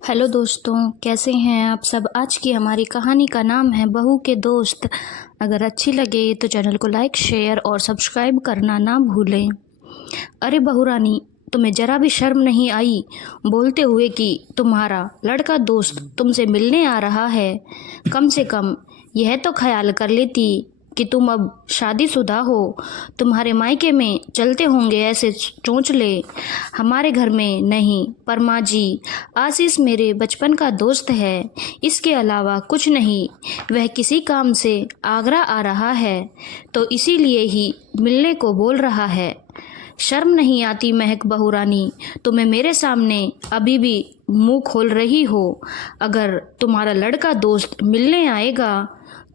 Hello दोस्तों, कैसे हैं आप सब। आज की हमारी कहानी का नाम है बहू के दोस्त। अगर अच्छी लगे तो चैनल को लाइक शेयर और सब्सक्राइब करना ना भूलें। अरे बहू रानी, तुम्हें जरा भी शर्म नहीं आई बोलते हुए कि तुम्हारा लड़का दोस्त तुमसे मिलने आ रहा है। कम से कम यह तो ख्याल कर लेती कि तुम अब शादीशुदा हो, तुम्हारे मायके में चलते होंगे ऐसे चोंचले। हमारे घर में नहीं, पर माँ जी, आशीष मेरे बचपन का दोस्त है, इसके अलावा कुछ नहीं। वह किसी काम से आगरा आ रहा है तो इसीलिए ही मिलने को बोल रहा है। शर्म नहीं आती महक बहू रानी, तुम्हें मेरे सामने अभी भी मुंह खोल रही हो। अगर तुम्हारा लड़का दोस्त मिलने आएगा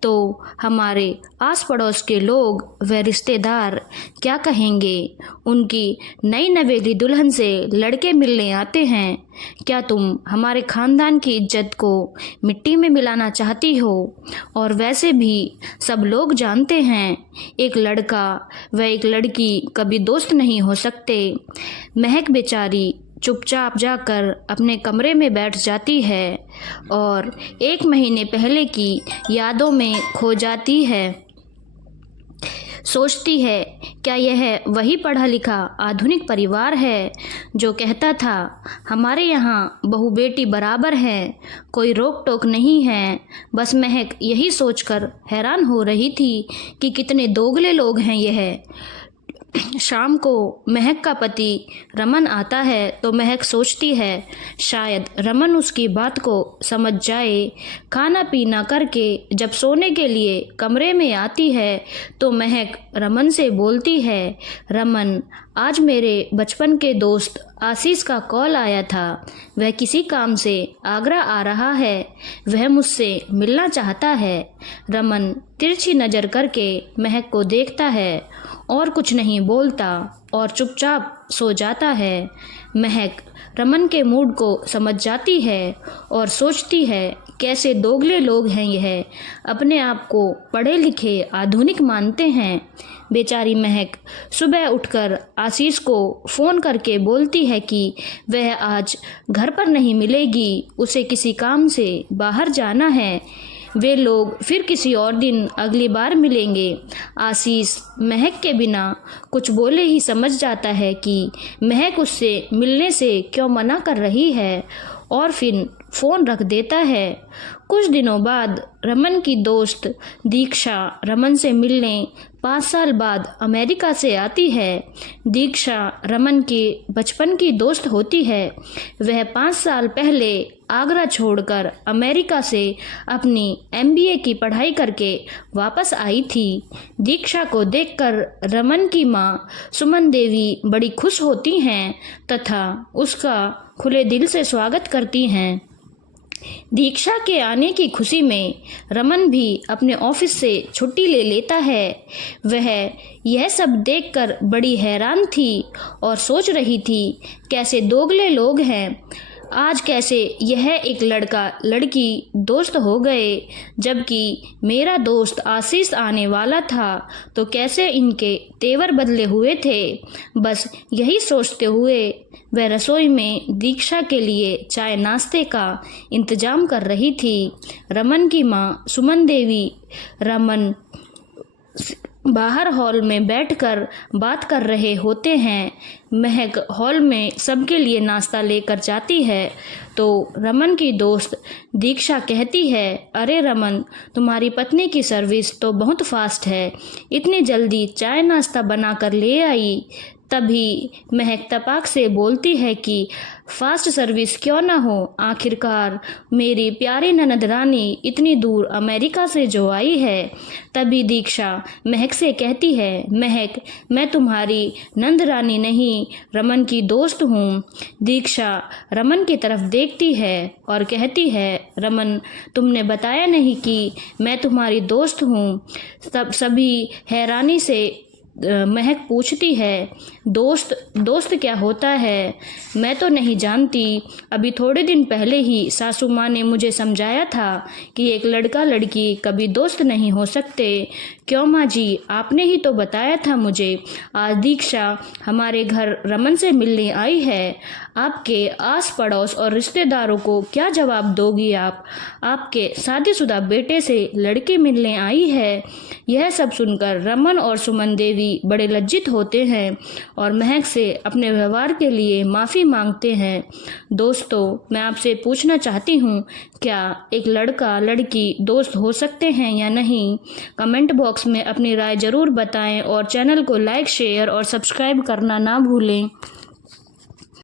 तो हमारे आस पड़ोस के लोग व रिश्तेदार क्या कहेंगे। उनकी नई नवेली दुल्हन से लड़के मिलने आते हैं। क्या तुम हमारे खानदान की इज्जत को मिट्टी में मिलाना चाहती हो। और वैसे भी सब लोग जानते हैं, एक लड़का व एक लड़की कभी दोस्त नहीं हो सकते। महक बेचारी चुपचाप जाकर अपने कमरे में बैठ जाती है और 1 महीने पहले की यादों में खो जाती है। सोचती है, क्या यह वही पढ़ा लिखा आधुनिक परिवार है जो कहता था हमारे यहाँ बहू बेटी बराबर है, कोई रोक टोक नहीं है। बस महक यही सोचकर हैरान हो रही थी कि कितने दोगले लोग हैं यह। शाम को महक का पति रमन आता है तो महक सोचती है शायद रमन उसकी बात को समझ जाए। खाना पीना करके जब सोने के लिए कमरे में आती है तो महक रमन से बोलती है, रमन, आज मेरे बचपन के दोस्त आशीष का कॉल आया था। वह किसी काम से आगरा आ रहा है, वह मुझसे मिलना चाहता है। रमन तिरछी नज़र करके महक को देखता है और कुछ नहीं बोलता और चुपचाप सो जाता है। महक रमन के मूड को समझ जाती है और सोचती है, कैसे दोगले लोग हैं यह, अपने आप को पढ़े लिखे आधुनिक मानते हैं। बेचारी महक सुबह उठकर आशीष को फ़ोन करके बोलती है कि वह आज घर पर नहीं मिलेगी, उसे किसी काम से बाहर जाना है। वे लोग फिर किसी और दिन अगली बार मिलेंगे। आशीष महक के बिना कुछ बोले ही समझ जाता है कि महक उससे मिलने से क्यों मना कर रही है और फिर फ़ोन रख देता है। कुछ दिनों बाद रमन की दोस्त दीक्षा रमन से मिलने 5 साल बाद अमेरिका से आती है। दीक्षा रमन की बचपन की दोस्त होती है। वह 5 साल पहले आगरा छोड़कर अमेरिका से अपनी MBA की पढ़ाई करके वापस आई थी। दीक्षा को देखकर रमन की माँ सुमन देवी बड़ी खुश होती हैं तथा उसका खुले दिल से स्वागत करती हैं। दीक्षा के आने की खुशी में रमन भी अपने ऑफिस से छुट्टी ले लेता है। वह यह सब देखकर बड़ी हैरान थी और सोच रही थी, कैसे दोगले लोग हैं, आज कैसे यह एक लड़का लड़की दोस्त हो गए, जबकि मेरा दोस्त आशीष आने वाला था तो कैसे इनके तेवर बदले हुए थे। बस यही सोचते हुए वह रसोई में दीक्षा के लिए चाय नाश्ते का इंतजाम कर रही थी। रमन की माँ सुमन देवी रमन बाहर हॉल में बैठकर बात कर रहे होते हैं। महक हॉल में सबके लिए नाश्ता लेकर जाती है तो रमन की दोस्त दीक्षा कहती है, अरे रमन, तुम्हारी पत्नी की सर्विस तो बहुत फास्ट है, इतनी जल्दी चाय नाश्ता बना कर ले आई। तभी महक तपाक से बोलती है कि फास्ट सर्विस क्यों ना हो, आखिरकार मेरी प्यारी ननद रानी इतनी दूर अमेरिका से जो आई है। तभी दीक्षा महक से कहती है, महक, मैं तुम्हारी नंद रानी नहीं, रमन की दोस्त हूँ। दीक्षा रमन की तरफ देखती है और कहती है, रमन, तुमने बताया नहीं कि मैं तुम्हारी दोस्त हूँ। सभी हैरानी से महक पूछती है, दोस्त दोस्त क्या होता है? मैं तो नहीं जानती। अभी थोड़े दिन पहले ही सासू माँ ने मुझे समझाया था कि एक लड़का लड़की कभी दोस्त नहीं हो सकते। क्यों माँ जी, आपने ही तो बताया था मुझे। आज दीक्षा हमारे घर रमन से मिलने आई है। आपके आस पड़ोस और रिश्तेदारों को क्या जवाब दोगी आप? आपके शादीशुदा बेटे से लड़के मिलने आई है। यह सब सुनकर रमन और सुमन देवी बड़े लज्जित होते हैं और महक से अपने व्यवहार के लिए माफ़ी मांगते हैं। दोस्तों, मैं आपसे पूछना चाहती हूँ, क्या एक लड़का लड़की दोस्त हो सकते हैं या नहीं? कमेंट बॉक्स में अपनी राय ज़रूर बताएं और चैनल को लाइक, शेयर और सब्सक्राइब करना ना भूलें।